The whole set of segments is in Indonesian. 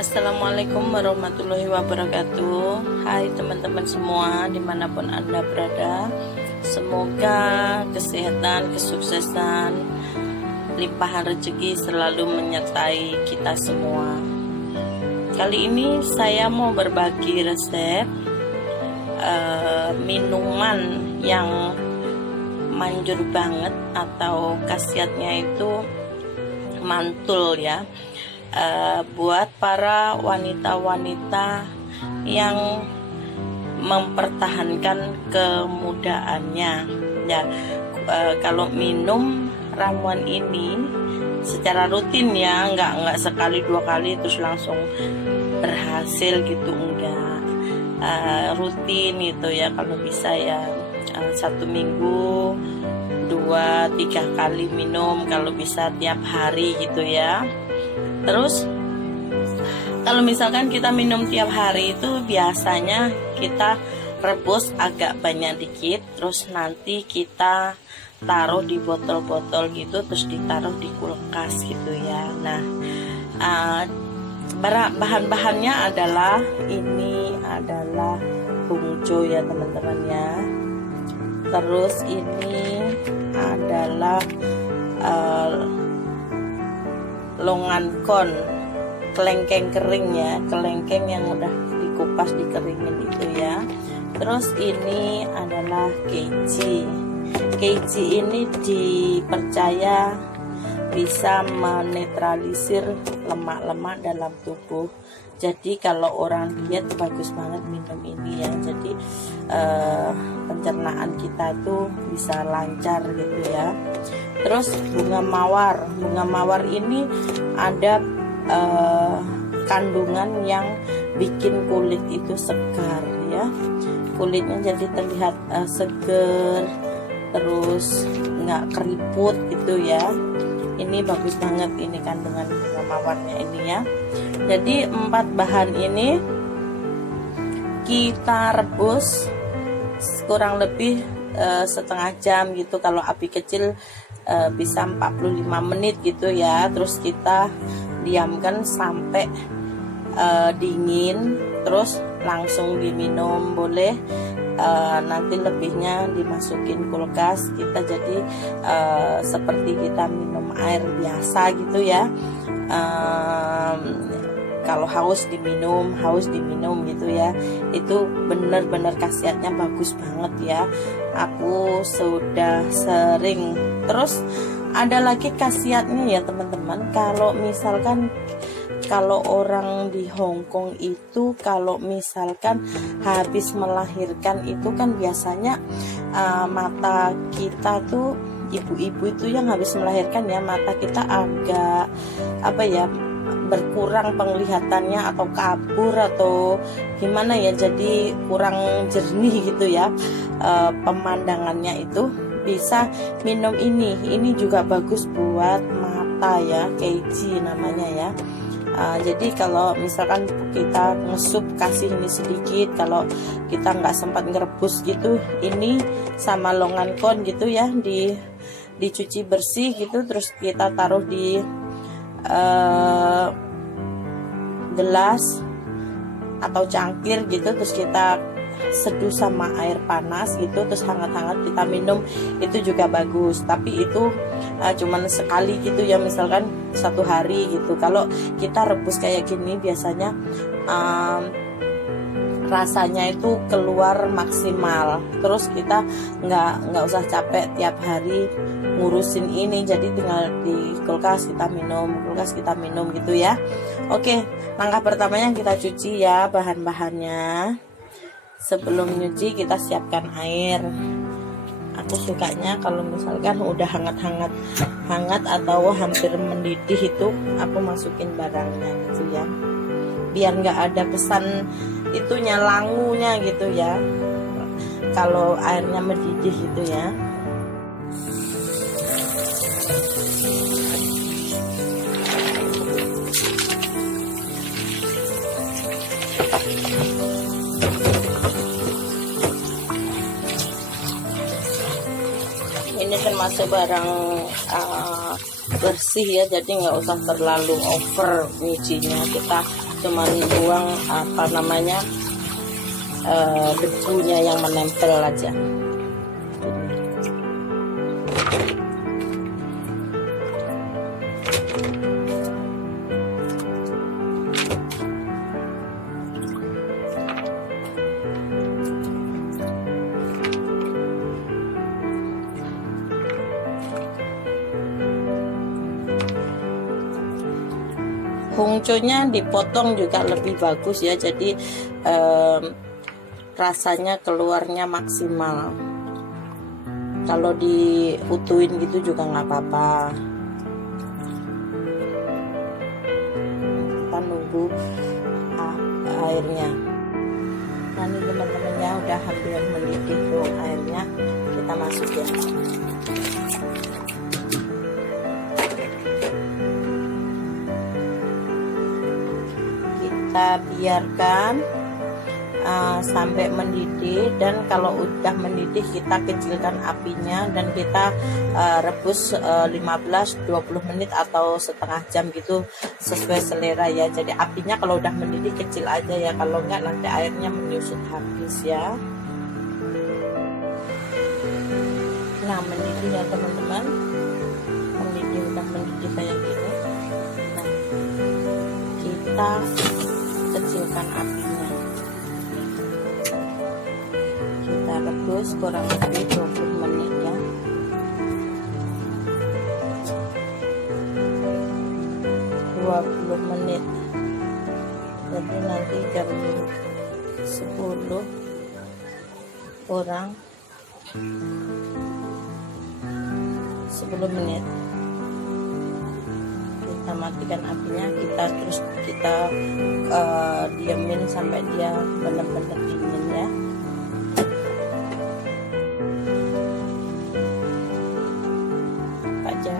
Assalamualaikum warahmatullahi wabarakatuh. Hai teman-teman semua dimanapun Anda berada, semoga kesehatan, kesuksesan, limpahan rezeki selalu menyertai kita semua. Kali ini saya mau berbagi resep minuman yang manjur banget atau khasiatnya itu mantul ya, buat para wanita-wanita yang mempertahankan kemudaannya ya. Kalau minum ramuan ini secara rutin ya, nggak sekali dua kali terus langsung berhasil gitu, enggak. Rutin gitu ya, kalau bisa ya 1 minggu 2-3 kali minum, kalau bisa tiap hari gitu ya. Terus kalau misalkan kita minum tiap hari itu biasanya kita rebus agak banyak dikit, terus nanti kita taruh di botol-botol gitu, terus ditaruh di kulkas gitu ya. Nah, bahan-bahannya adalah bungcu ya teman-teman ya. Terus ini adalah longankon, kelengkeng kering ya, kelengkeng yang udah dikupas dikeringin itu ya. Terus ini adalah keji. Keji ini dipercaya bisa menetralisir lemak-lemak dalam tubuh. Jadi kalau orang diet bagus banget minum ini ya. Jadi pencernaan kita itu bisa lancar gitu ya. Terus bunga mawar ini ada kandungan yang bikin kulit itu segar ya. Kulitnya jadi terlihat seger, terus nggak keriput gitu ya. Ini bagus banget ini kandungan bunga mawarnya ini ya. Jadi 4 bahan ini kita rebus kurang lebih setengah jam gitu. Kalau api kecil bisa 45 menit gitu ya. Terus kita diamkan sampai dingin, terus langsung diminum boleh. Nanti lebihnya dimasukin kulkas, kita jadi seperti kita minum air biasa gitu ya. Kalau haus diminum gitu ya. Itu bener-bener khasiatnya bagus banget ya, aku sudah sering. Terus ada lagi khasiatnya ya teman-teman. Kalau misalkan orang di Hongkong itu kalau misalkan habis melahirkan itu kan biasanya mata kita tuh, ibu-ibu itu yang habis melahirkan ya, mata kita agak berkurang penglihatannya atau kabur atau gimana ya, jadi kurang jernih gitu ya pemandangannya itu. Bisa minum ini juga bagus buat mata ya, keji namanya ya. Jadi kalau misalkan kita ngesup kasih ini sedikit, kalau kita nggak sempat ngerebus gitu, ini sama longankon gitu ya, dicuci bersih gitu, terus kita taruh di gelas atau cangkir gitu, terus kita seduh sama air panas gitu, terus hangat-hangat kita minum, itu juga bagus. Tapi itu cuman sekali gitu ya, misalkan 1 hari gitu. Kalau kita rebus kayak gini biasanya rasanya itu keluar maksimal. Terus kita nggak usah capek tiap hari ngurusin ini, jadi tinggal di kulkas kita minum gitu ya. Oke, langkah pertamanya kita cuci ya bahan-bahannya. Sebelum nyuci kita siapkan air. Aku sukanya kalau misalkan udah hangat atau hampir mendidih itu aku masukin barangnya gitu ya, biar nggak ada kesan itunya langunya gitu ya kalau airnya mendidih gitu ya. Ini termasuk barang bersih ya, jadi nggak usah terlalu over nyucinya. Kita cuman buang apa namanya debunya yang menempel aja. Hongconya dipotong juga lebih bagus ya, jadi rasanya keluarnya maksimal. Kalau diutuin gitu juga nggak apa-apa. Kita nunggu airnya. Nah ini teman-temannya udah hampir mendidih tuh airnya, kita masukin. Kita biarkan sampai mendidih, dan kalau udah mendidih kita kecilkan apinya dan kita rebus 15-20 menit atau setengah jam gitu sesuai selera ya. Jadi apinya kalau udah mendidih kecil aja ya, kalau enggak nanti airnya menyusut habis ya. Nah mendidih ya teman-teman, udah mendidih kayak gini. Nah kita kecilkan apinya, kita rebus kurang lebih 20 menit ya. Jadi nanti jam 10 kurang 10 menit kita matikan apinya, kita diamin sampai dia benar-benar dingin ya. Aja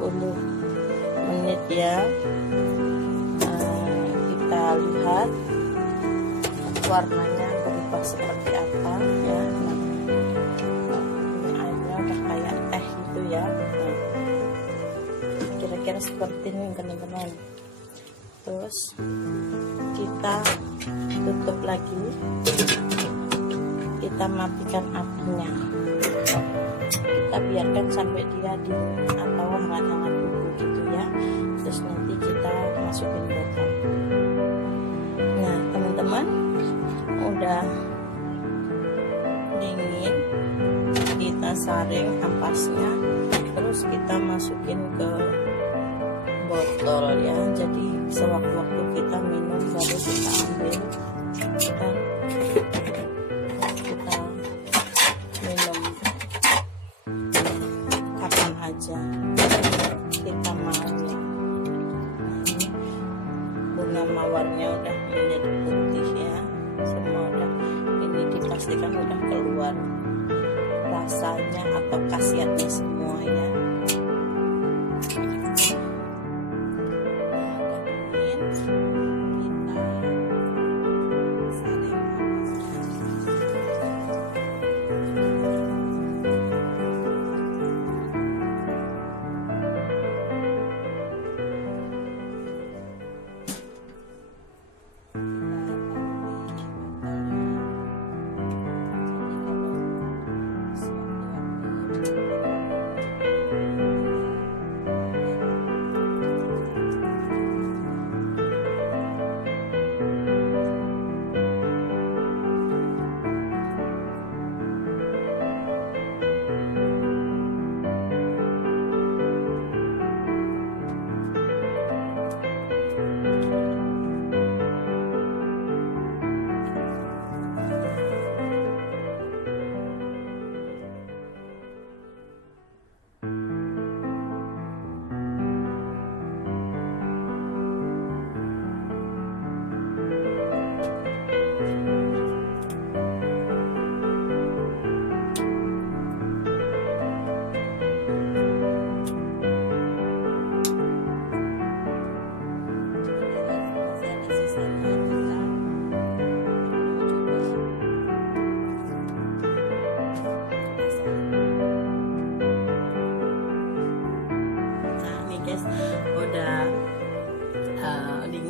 20 menit ya. Kita lihat warnanya berubah seperti apa ya. Nah, ini airnya udah kayak teh gitu ya. Kira-kira seperti ini teman-teman. Terus kita tutup lagi, kita matikan apinya, kita biarkan sampai dia dingin atau hangat-hangat dulu gitu ya. Terus nanti kita masukin botol. Nah teman-teman udah dingin, kita saring ampasnya, terus kita masukin ke botol ya. Jadi sewaktu-waktu kita minum baru kita ambil dan kita minum kapan aja kita mau ya. Ini bunga mawarnya udah menjadi putih ya, semua udah, ini dipastikan udah keluar rasanya atau khasiatnya semua ya.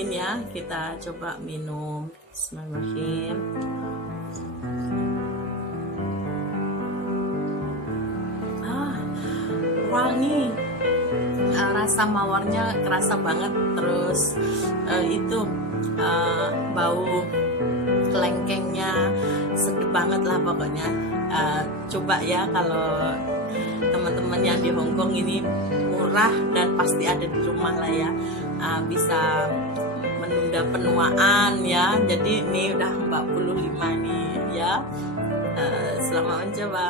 dingin ya. Kita coba minum. Bismillahirrahmanirrahim. Wangi, rasa mawarnya kerasa banget. Terus itu bau kelengkengnya sedap banget lah pokoknya. Coba ya kalau teman-teman yang di Hongkong, ini murah dan pasti ada di rumah lah ya. Bisa menunda penuaan ya. Jadi ini udah 45 nih ya. Selamat mencoba.